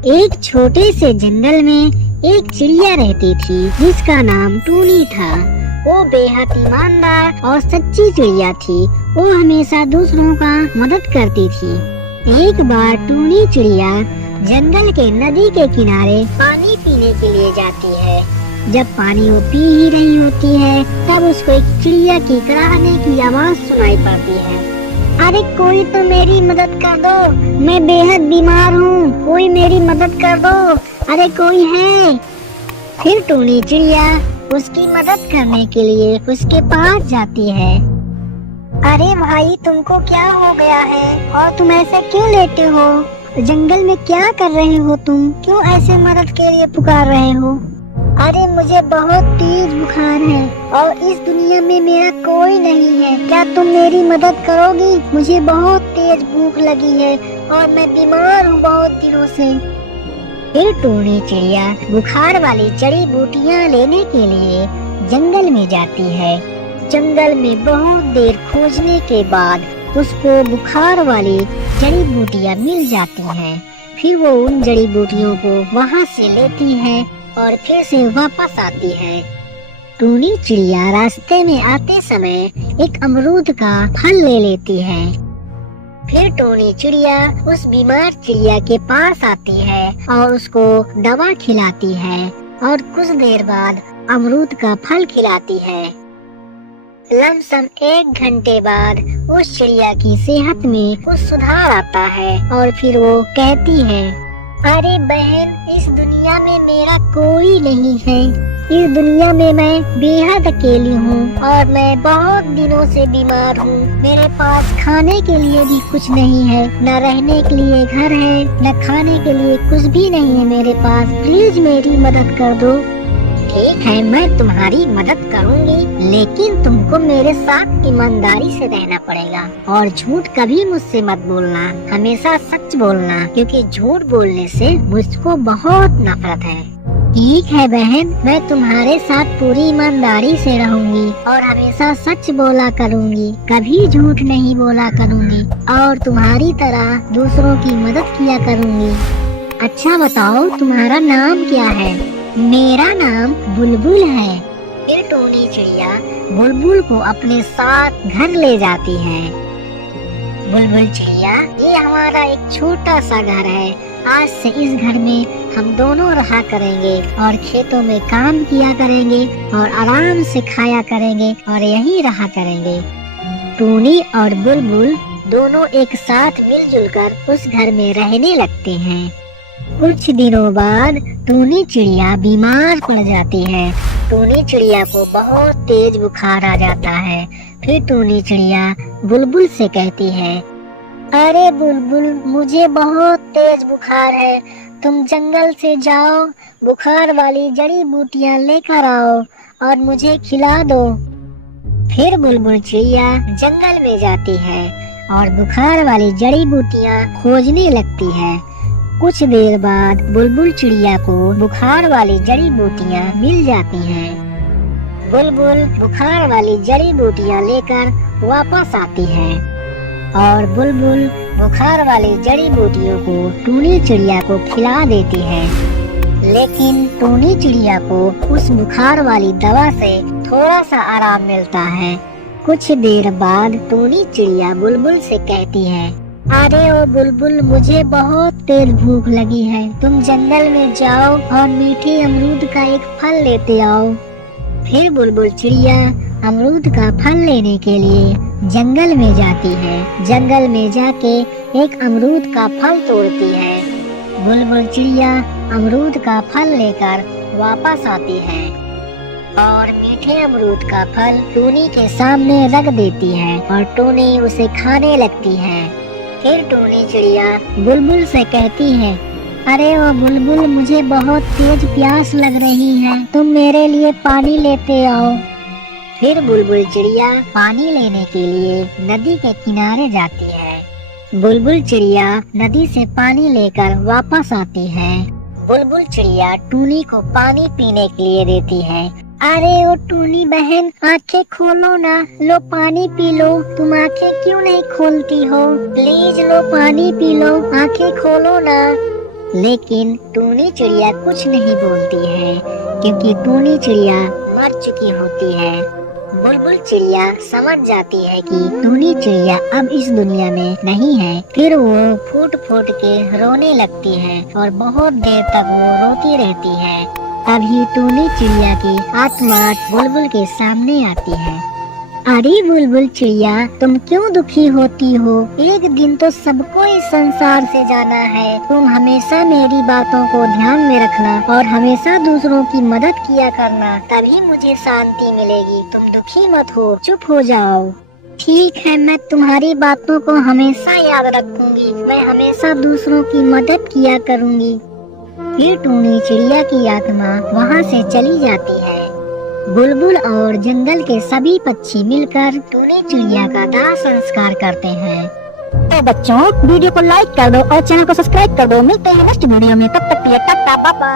एक छोटे से जंगल में एक चिड़िया रहती थी जिसका नाम टूनी था। वो बेहद ईमानदार और सच्ची चिड़िया थी। वो हमेशा दूसरों का मदद करती थी। एक बार टूनी चिड़िया जंगल के नदी के किनारे पानी पीने के लिए जाती है। जब पानी वो पी ही रही होती है तब उसको एक चिड़िया की कराहने की आवाज सुनाई पड़ती है। अरे कोई तो मेरी मदद कर दो, मैं बेहद बीमार हूँ, कोई मेरी मदद कर दो, अरे कोई है। फिर टूनी चिड़िया उसकी मदद करने के लिए उसके पास जाती है। अरे भाई तुमको क्या हो गया है और तुम ऐसे क्यों लेटे हो? जंगल में क्या कर रहे हो तुम? क्यों ऐसे मदद के लिए पुकार रहे हो? अरे मुझे बहुत तेज बुखार है और इस दुनिया में मेरा कोई नहीं है, क्या तुम मेरी मदद करोगी? मुझे बहुत तेज भूख लगी है और मैं बीमार हूँ बहुत दिनों से। फिर टूनी चिड़िया बुखार वाली जड़ी बूटियाँ लेने के लिए जंगल में जाती है। जंगल में बहुत देर खोजने के बाद उसको बुखार वाली जड़ी बूटियाँ मिल जाती हैं। फिर वो उन जड़ी बूटियों को वहाँ से लेती है और फिर से वापस आती है। टूनी चिड़िया रास्ते में आते समय एक अमरूद का फल ले लेती है। फिर टूनी चिड़िया उस बीमार चिड़िया के पास आती है और उसको दवा खिलाती है और कुछ देर बाद अमरूद का फल खिलाती है। लमसम 1 घंटे बाद उस चिड़िया की सेहत में कुछ सुधार आता है और फिर वो कहती है, अरे बहन, इस दुनिया में मेरा कोई नहीं है। इस दुनिया में मैं बेहद अकेली हूँ और मैं बहुत दिनों से बीमार हूँ। मेरे पास खाने के लिए भी कुछ नहीं है, न रहने के लिए घर है, न खाने के लिए कुछ भी नहीं है मेरे पास। प्लीज मेरी मदद कर दो। ठीक है, मैं तुम्हारी मदद करूंगी, लेकिन तुमको मेरे साथ ईमानदारी से रहना पड़ेगा और झूठ कभी मुझसे मत बोलना, हमेशा सच बोलना, क्योंकि झूठ बोलने से मुझको बहुत नफरत है। ठीक है बहन, मैं तुम्हारे साथ पूरी ईमानदारी से रहूंगी और हमेशा सच बोला करूंगी, कभी झूठ नहीं बोला करूंगी और तुम्हारी तरह दूसरों की मदद किया करूंगी। अच्छा बताओ, तुम्हारा नाम क्या है? मेरा नाम बुलबुल है। फिर टूनी चिड़िया बुलबुल को अपने साथ घर ले जाती है। बुलबुल चिड़िया, ये हमारा एक छोटा सा घर है। आज से इस घर में हम दोनों रहा करेंगे और खेतों में काम किया करेंगे और आराम से खाया करेंगे और यहीं रहा करेंगे। टूनी और बुलबुल दोनों एक साथ मिलजुल कर उस घर में रहने लगते हैं। कुछ दिनों बाद टूनी चिड़िया बीमार पड़ जाती है। टूनी चिड़िया को बहुत तेज बुखार आ जाता है। फिर टूनी चिड़िया बुलबुल से कहती है, अरे बुलबुल, मुझे बहुत तेज बुखार है, तुम जंगल से जाओ, बुखार वाली जड़ी बूटियाँ लेकर आओ और मुझे खिला दो। फिर बुलबुल चिड़िया जंगल में जाती है और बुखार वाली जड़ी बूटियाँ खोजने लगती है। कुछ देर बाद बुलबुल चिड़िया को बुखार वाली जड़ी बूटियाँ मिल जाती हैं। बुलबुल बुखार वाली जड़ी बूटियाँ लेकर वापस आती है और बुलबुल बुखार वाली जड़ी बूटियों को टूनी चिड़िया को खिला देती है। लेकिन टूनी चिड़िया को उस बुखार वाली दवा से थोड़ा सा आराम मिलता है। कुछ देर बाद टूनी चिड़िया बुलबुल से कहती है, अरे ओ बुलबुल, मुझे बहुत तेज भूख लगी है, तुम जंगल में जाओ और मीठे अमरूद का एक फल लेते आओ। फिर बुलबुल चिड़िया अमरूद का फल लेने के लिए जंगल में जाती है। जंगल में जाके एक अमरूद का फल तोड़ती है। बुलबुल चिड़िया अमरूद का फल लेकर वापस आती है और मीठे अमरूद का फल टूनी के सामने रख देती है और टूनी उसे खाने लगती है। फिर टूनी चिड़िया बुलबुल से कहती है, अरे ओ बुलबुल, मुझे बहुत तेज प्यास लग रही है, तुम मेरे लिए पानी लेते आओ। फिर बुलबुल चिड़िया पानी लेने के लिए नदी के किनारे जाती है। बुलबुल चिड़िया नदी से पानी लेकर वापस आती है। बुलबुल चिड़िया टूनी को पानी पीने के लिए देती है। अरे ओ टूनी बहन, आंखें खोलो ना, लो पानी पी लो। तुम आंखें क्यों नहीं खोलती हो? प्लीज लो पानी पी लो, आंखें खोलो ना। लेकिन टूनी चिड़िया कुछ नहीं बोलती है क्योंकि टूनी चिड़िया मर चुकी होती है। बुलबुल चिड़िया समझ जाती है कि टूनी चिड़िया अब इस दुनिया में नहीं है। फिर वो फूट फूट के रोने लगती है और बहुत देर तक वो रोती रहती है। तभी टूनी चिड़िया की आत्मा बुलबुल के सामने आती है। अरे बुलबुल चिड़िया, तुम क्यों दुखी होती हो? एक दिन तो सबको इस संसार से जाना है। तुम हमेशा मेरी बातों को ध्यान में रखना और हमेशा दूसरों की मदद किया करना, तभी मुझे शांति मिलेगी। तुम दुखी मत हो, चुप हो जाओ। ठीक है, मैं तुम्हारी बातों को हमेशा याद रखूंगी। मैं हमेशा दूसरों की मदद किया करूंगी। फिर टूनी चिड़िया की आत्मा वहाँ से चली जाती है। बुलबुल और जंगल के सभी पक्षी मिलकर टूनी चिड़िया का दाह संस्कार करते हैं। तो बच्चों, वीडियो को लाइक कर दो और चैनल को सब्सक्राइब कर दो। मिलते हैं नेक्स्ट वीडियो में, तब तक के लिए टाटा बाय बाय।